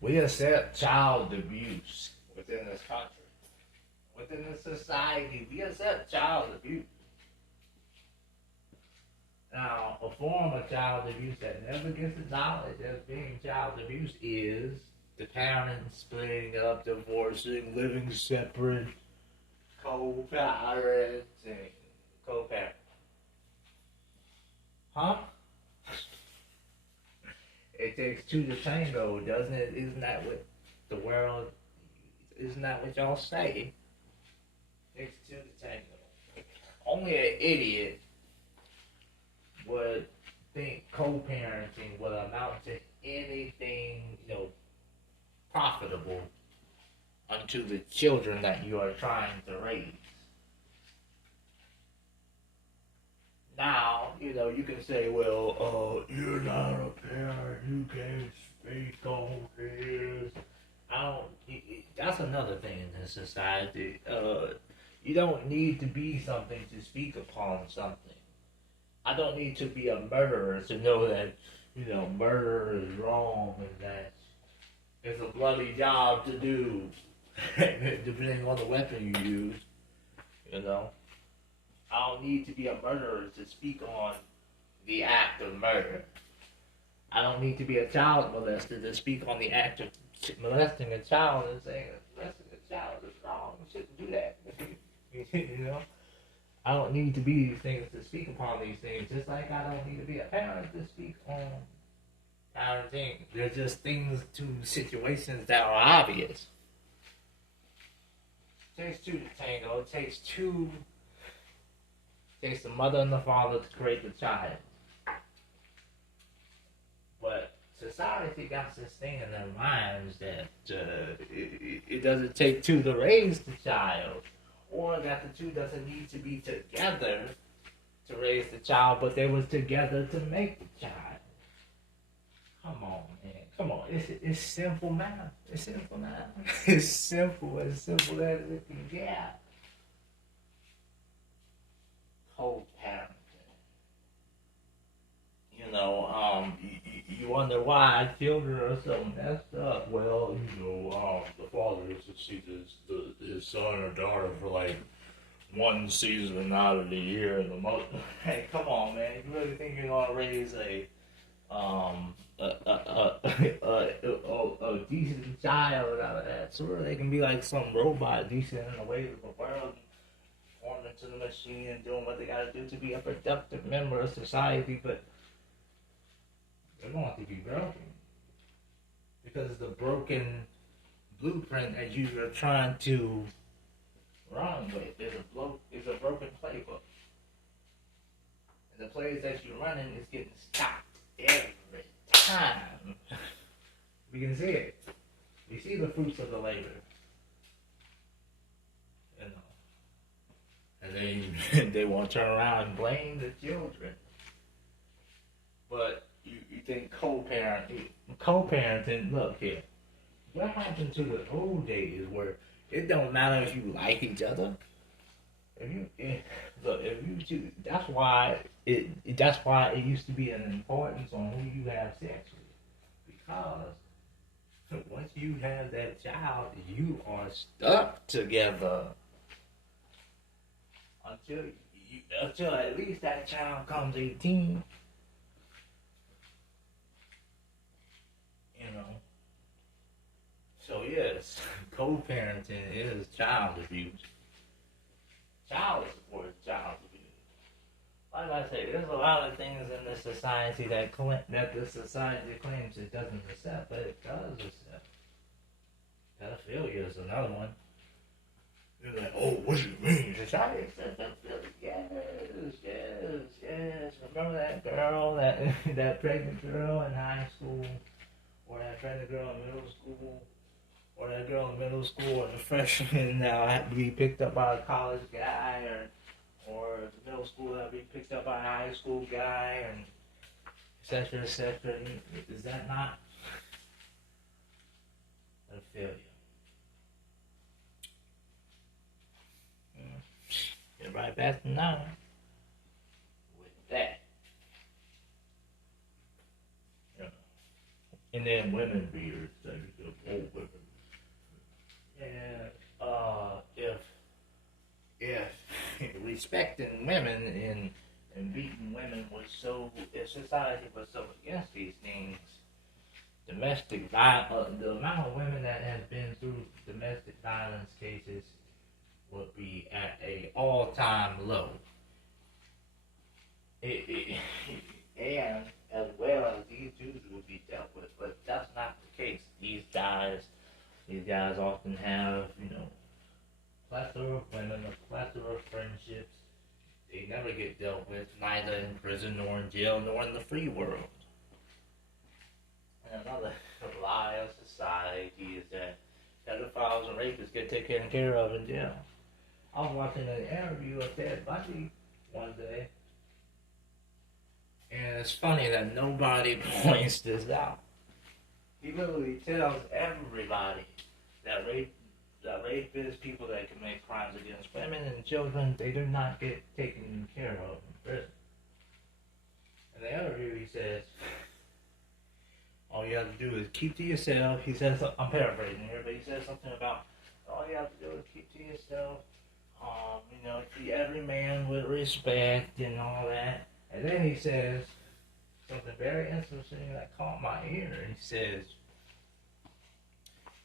We accept child abuse within this country. Within this society, we accept child abuse. Now, a form of child abuse that never gets acknowledged as being child abuse is the parents splitting up, divorcing, living separate, co-parenting, co-parent. Huh? It takes two to tango, doesn't it? Isn't that what the world? Isn't that what y'all say? It takes two to tango. Only an idiot would think co-parenting would amount to anything, profitable unto the children that you are trying to raise. Now, you can say, well, you're not a parent, you can't speak on this. I don't. That's another thing in this society. You don't need to be something to speak upon something. I don't need to be a murderer to know that, murder is wrong and that it's a bloody job to do, depending on the weapon you use, you know. I don't need to be a murderer to speak on the act of murder. I don't need to be a child molester to speak on the act of molesting a child and saying molesting a child is wrong. You shouldn't do that. you know? I don't need to be these things to speak upon these things, just like I don't need to be a parent to speak on parenting. They're just things to situations that are obvious. It takes two to tango. It takes two. It takes the mother and the father to create the child. But society got this thing in their minds that it doesn't take two to raise the child, or that the two doesn't need to be together to raise the child, but they was together to make the child. Come on, man. Come on. It's simple math. It's simple math. It's simple as it can get. Co-parenting. You wonder why children are so messed up. Well, the father is to see his son or daughter for like one season out of the year, and the mother. Hey, come on, man! You really think you're gonna raise a decent child out of that? Sure, they can be like some robot, decent in the ways of the world, formed into the machine and doing what they gotta do to be a productive member of society, but they're going to be broken because the broken blueprint that you are trying to run with is a broken playbook, and the plays that you're running is getting stopped every time. We can see it. We see the fruits of the labor, and they want to turn around and blame the children, but. You think co-parenting, look here. What happened to the old days where it don't matter if you like each other? That's why it used to be an importance on who you have sex with. Because once you have that child, you are stuck together until at least that child comes 18. So yes, co-parenting is child abuse. Child support is child abuse. Like I say, there's a lot of things in this society that the society claims it doesn't accept, but it does accept. Pedophilia is another one. You're like, oh, what do you mean? Society accepts pedophilia? Yes. Remember that girl, that pregnant girl in high school? Or that pregnant girl in middle school, or that girl in middle school and a freshman now have to be picked up by a college guy, or the middle school that be picked up by a high school guy, and etc. etc. Is that not a failure? Get right back to now with that. And then women beaters, like the old women. And if respecting women and beating women was so, if society was so against these things, domestic violence, the amount of women that have been through domestic violence cases would be at a all-time low. It, and as well as these Jews would be dealt with, but that's not the case. These guys often have, plethora of women, a plethora of friendships. They never get dealt with, neither in prison nor in jail nor in the free world. And another lie of society is that pedophiles and rapists get taken care of in jail. I was watching an interview of Ted Bundy one day, and it's funny that nobody points this out. He literally tells everybody that rapists, people that commit crimes against women and children, they do not get taken care of in prison. In the interview, he says, all you have to do is keep to yourself. He says, I'm paraphrasing here, but he says something about all you have to do is keep to yourself. Treat every man with respect and all that. And then he says something very interesting that caught my ear. He says,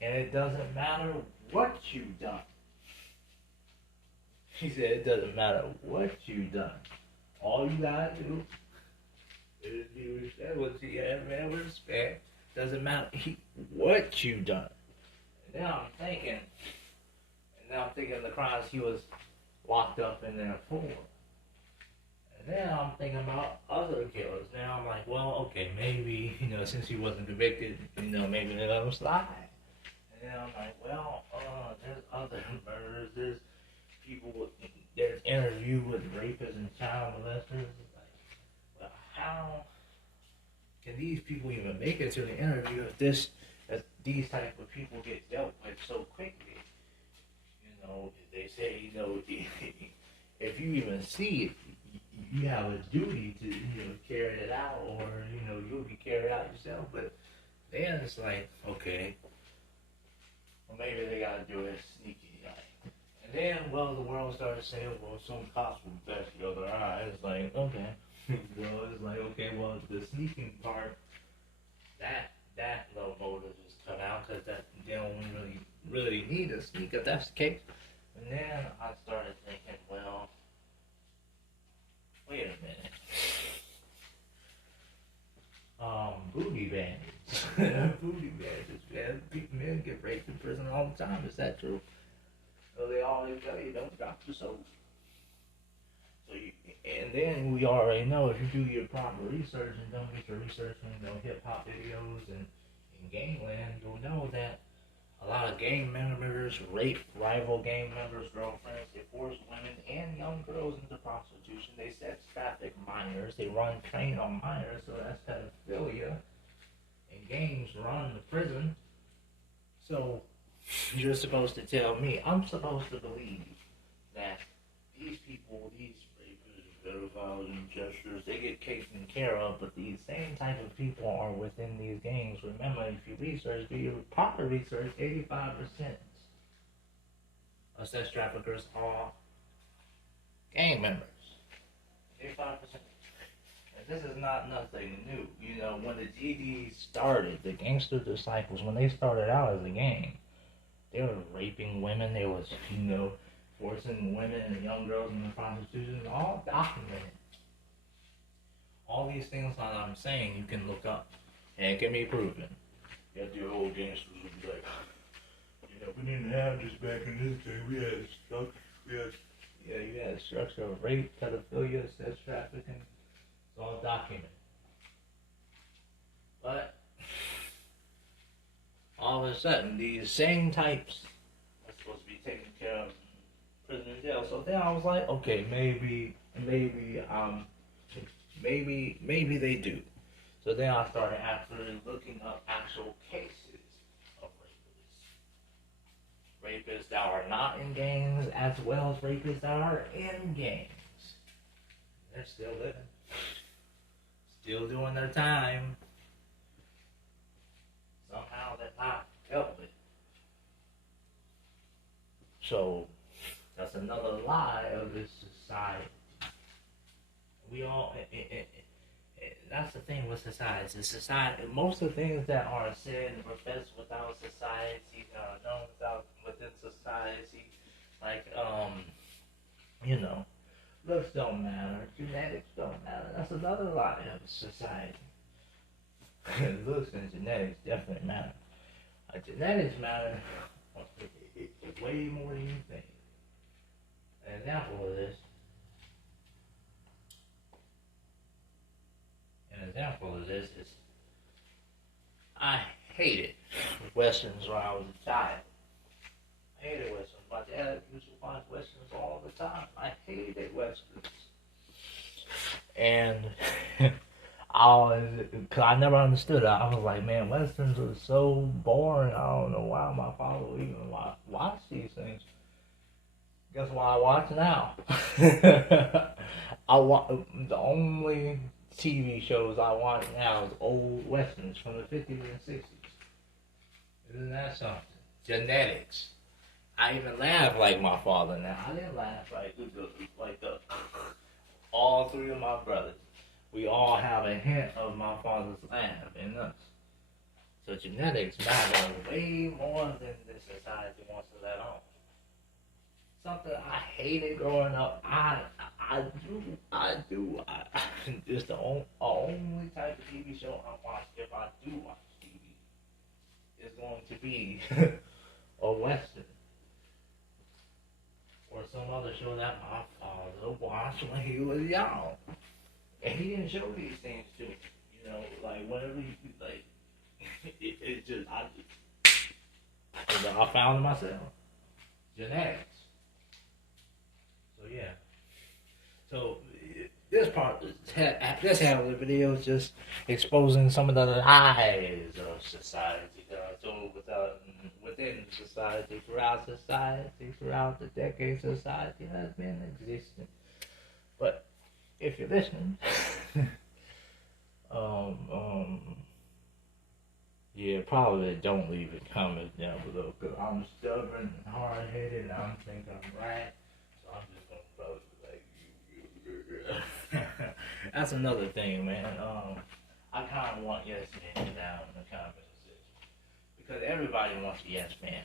and it doesn't matter what you've done. He said, it doesn't matter what you've done. All you gotta do is be respectful to every man with respect. Doesn't matter what you've done. And now I'm thinking the crimes he was locked up in there for. And then I'm thinking about other killers. Now I'm like, well, okay, maybe, since he wasn't convicted, maybe they let him slide. And then I'm like, well, there's other murders. There's interview with rapists and child molesters. It's like, well, how can these people even make it to the interview if these type of people get dealt with so quickly? They say, if you even see it, you have a duty to, carry it out, or, you'll be carried out yourself. But then it's like, okay, well, maybe they gotta do it sneaky. And then, the world started saying, well, some cops will bet the other eye. It's like, okay. The sneaking part, that little motive is cut out, because they don't really need a sneak if that's the case. And then I started thinking, well, wait a minute. Booty bandits. Booty bandits, man. Men get raped in prison all the time. Is that true? So they always tell you, don't drop your soap. And then we already know, if you do your proper research and don't get your research on hip-hop videos and in gangland, you'll know that a lot of gang members rape rival gang members' girlfriends. They force women and young girls into prostitution. They sex traffic minors. They train on minors, so that's pedophilia. And gangs run the prison. So you're supposed to tell me, I'm supposed to believe that these people, these rapists, pedophiles, and gestures, they get taken care of, but these same type of people are within these gangs. Remember, if you do your proper research, 85% of sex traffickers are gang members. 85%. And this is not nothing new. When the GDs started, the Gangster Disciples, when they started out as a gang, they were raping women. They was, forcing women and young girls into prostitution. All documented. All these things that I'm saying, you can look up, and it can be proven. Yet the old gangsters would be like, we didn't have this back in this day. We had structure. You had a structure of rape, pedophilia, sex trafficking. It's all documented. But all of a sudden, these same types are supposed to be taken care of in prison and jail. So then I was like, okay, maybe they do. So then I started actually looking up actual cases of rapists. Rapists that are not in gangs, as well as rapists that are in gangs. They're still living. Still doing their time. So that's another lie of this society. We all, that's the thing with society. Society, most of the things that are said and professed without society, known within society, like, you know, looks don't matter, genetics don't matter. That's another lie of society. Looks and genetics definitely matter. Genetics matter way more than you think. An example of this. Is I hated westerns when I was a child. I hated westerns. My dad used to watch westerns all the time. I hated westerns. And cause I never understood it. I was like, man, westerns are so boring. I don't know why my father would even watch these things. Guess what I watch now? The only TV shows I watch now is old westerns from the 50s and 60s. Isn't that something? Genetics. I even laugh like my father now. I didn't laugh like the all three of my brothers. We all have a hint of my father's laugh in us. So genetics matter way more than this society wants to let on. Something I hated growing up. I do. It's the only type of TV show I watch. If I do watch TV, is going to be a western or some other show that my father watched when he was young, and he didn't show these things to me. You know, like whatever he like. It just I found it myself. Genetics. So yeah. So this half of the video is just exposing some of the lies of society that are told within society, throughout the decades society has been existing. But if you're listening, yeah, probably don't leave a comment down below because I'm stubborn and hard-headed and I think I'm right. So I'm just gonna vote like you. That's another thing, man. I kind of want yes men down in the comment section because everybody wants a yes man.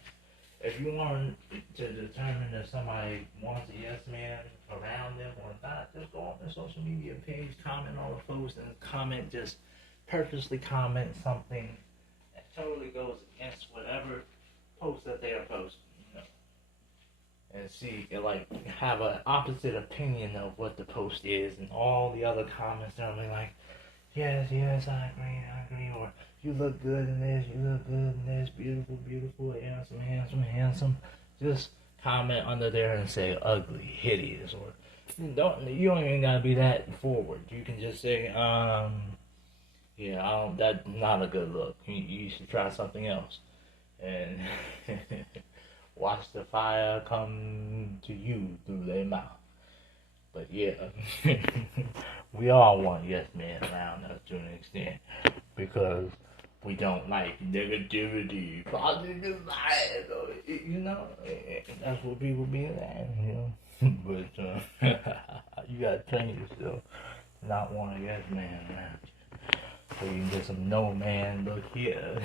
If you want to determine if somebody wants a yes man around them or not, just go on their social media page, comment on the post, and purposely comment something that totally goes against whatever post that they are posting. And see, like, have an opposite opinion of what the post is, and all the other comments are like, yes, I agree, or you look good in this, beautiful, handsome. Just comment under there and say ugly, hideous, or you don't even gotta be that forward. You can just say, that's not a good look. You should try something else, and watch the fire come to you through their mouth. But yeah, we all want yes men around us to an extent because we don't like negativity, positive vibes, that's what people be like, but you gotta train yourself to not want a yes man around you. So you can get some no man look here,